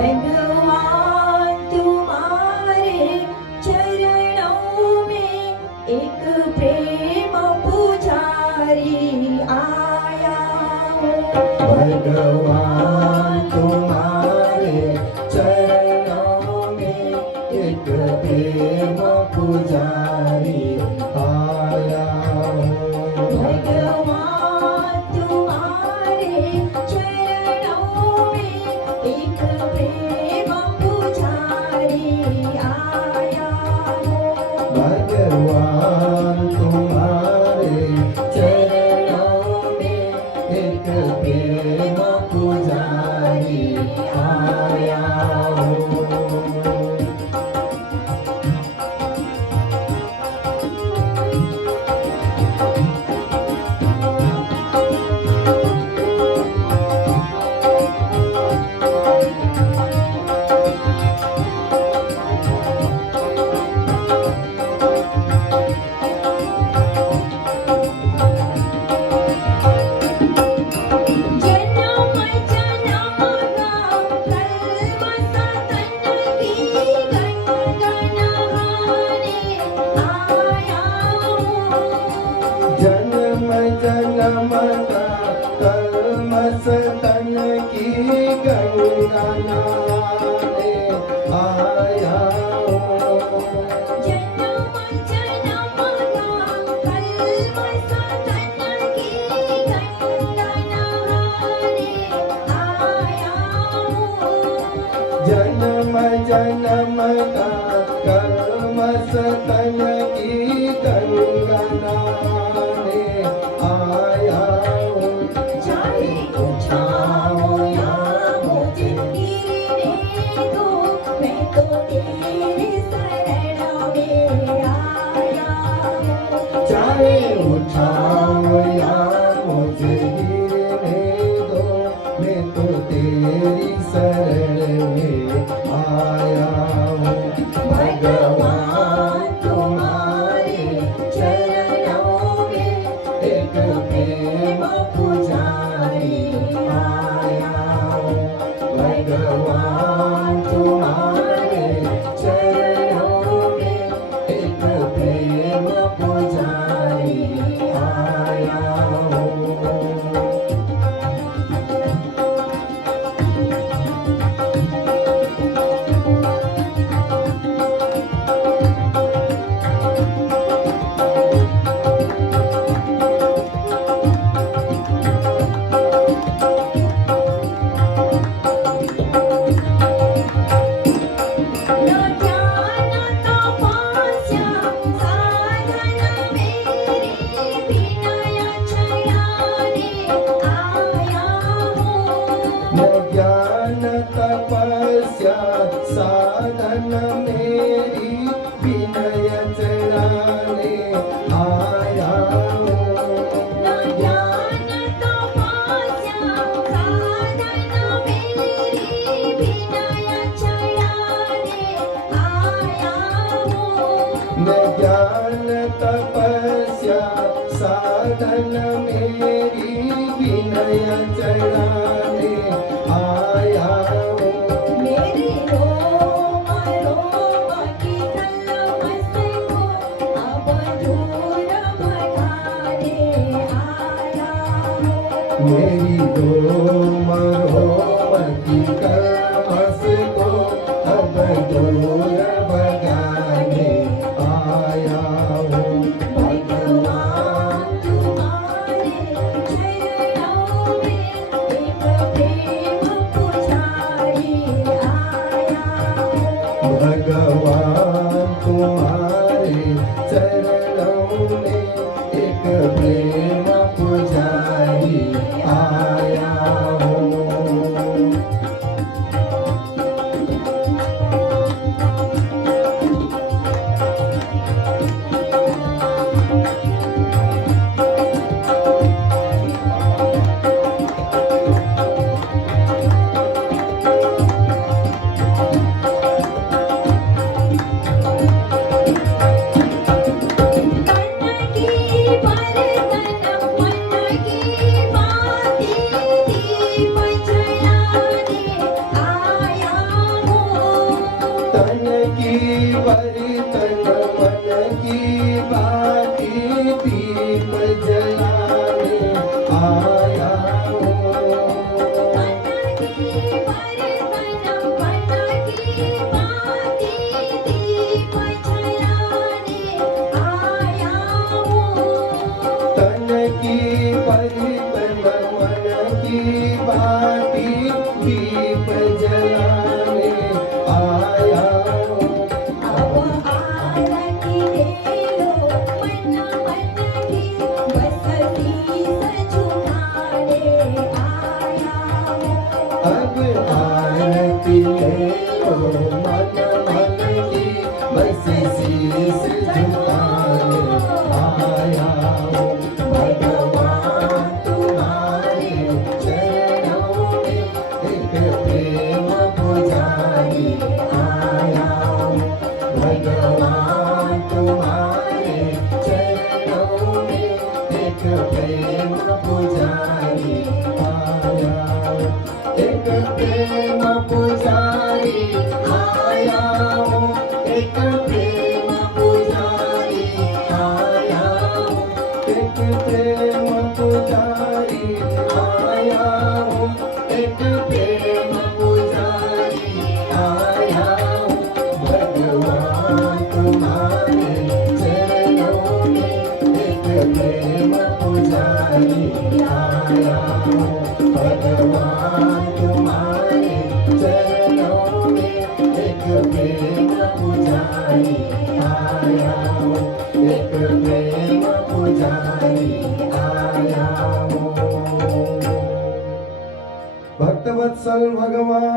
भगवान तुम्हारे चरणों में एक प्रेम पुजारी आया हूँ। भगवान तुम्हारे चरणों में एक प्रेम पुजारी आया हूँ। भगवान तुम्हारे चरणों में एक प्रेम पुजारी आया हूँ। भगवान तुम्हारे चरणों में एक प्रेम पुजारी आया हूँ। जन्म जन्म का कलमस तन की गंगा नहाने आया हूँ। जन्म जन्म का कलमस तन की गंगा नहाने आया हूँ। जन्म जन्म का कलमस तन की गंगा नहाने आया हूँ। चाहे उठाओ या मुझे गिरने दो, मैं तो तेरी शरण में आया हूँ। चाहे उठाओ या मुझे गिरने दो, मैं तो तेरी शरण में आया हूँ। भगवान तुम्हारे चरणों में एक प्रेम पुजारी आया हूँ। भगवान तुम्हारे चरणों में एक प्रेम पुजारी आया हूँ। न ज्ञान तपस्या साधन मेरी विनय चढ़ाने आया हूँ। न ज्ञान तपस्या साधन मेरी विनय चढ़ाने आया हूँ। न ज्ञान तपस्या साधन मेरी विनय चढ़ाने आया हूँ। मेरे रोम रोम की कलमस को अब दूर भगाने आया हूँ। मेरी रोम रोम की कलमस को अब दूर भगाने आया हूँ। भगवान तुम्हारे चरणों में एक प्रेम पुजारी आया हूँ। भगवान तुम्हारे चरणों में एक प्रेम पुजारी आया हूँ। हो मन मन की बस शीस झुकाने आया हूँ भगवान तुम्हारे चरणों में एक प्रेम पुजारी आया हूँ भगवान तुम्हारे चरणों में एक प्रेम पुजारी आया हूँ एक प्रेम पुजारी आया हूँ एक प्रेम पुजारी आया हूँ एक प्रेम पुजारी आया हूँ एक प्रेम पुजारी आया हूँ भगवान तुम्हारे चरणों में एक प्रेम पुजारी आया हूँ भगवान तुम्हारे चरणों में एक प्रेम पुजारी आया हूँ एक प्रेम पुजारी आया हूँ भक्तवत्सल भगवान